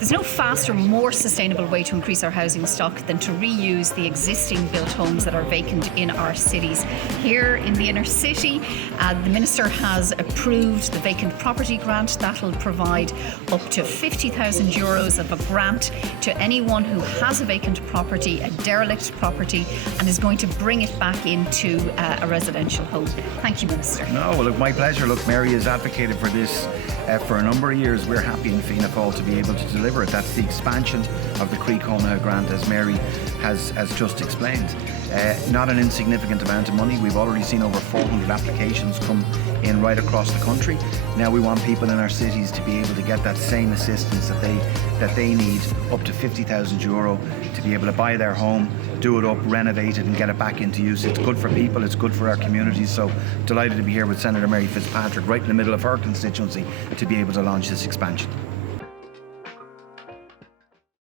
There's no faster, more sustainable way to increase our housing stock than to reuse the existing built homes that are vacant in our cities. Here in the inner city, the Minister has approved the vacant property grant. That will provide up to €50,000 of a grant to anyone who has a vacant property, a derelict property, and is going to bring it back into a residential home. Thank you, Minister. No, well, look, my pleasure. Look, Mary has advocated for this for a number of years. We're happy in Fianna Fáil to be able to deliver it. That's the expansion of the Croí Cónaithe grant, as Mary has just explained. Not an insignificant amount of money. We've already seen over 400 applications come in right across the country. Now we want people in our cities to be able to get that same assistance that they need, up to €50,000, to be able to buy their home, do it up, renovate it and get it back into use. It's good for people, it's good for our communities. So delighted to be here with Senator Mary Fitzpatrick right in the middle of her constituency to be able to launch this expansion.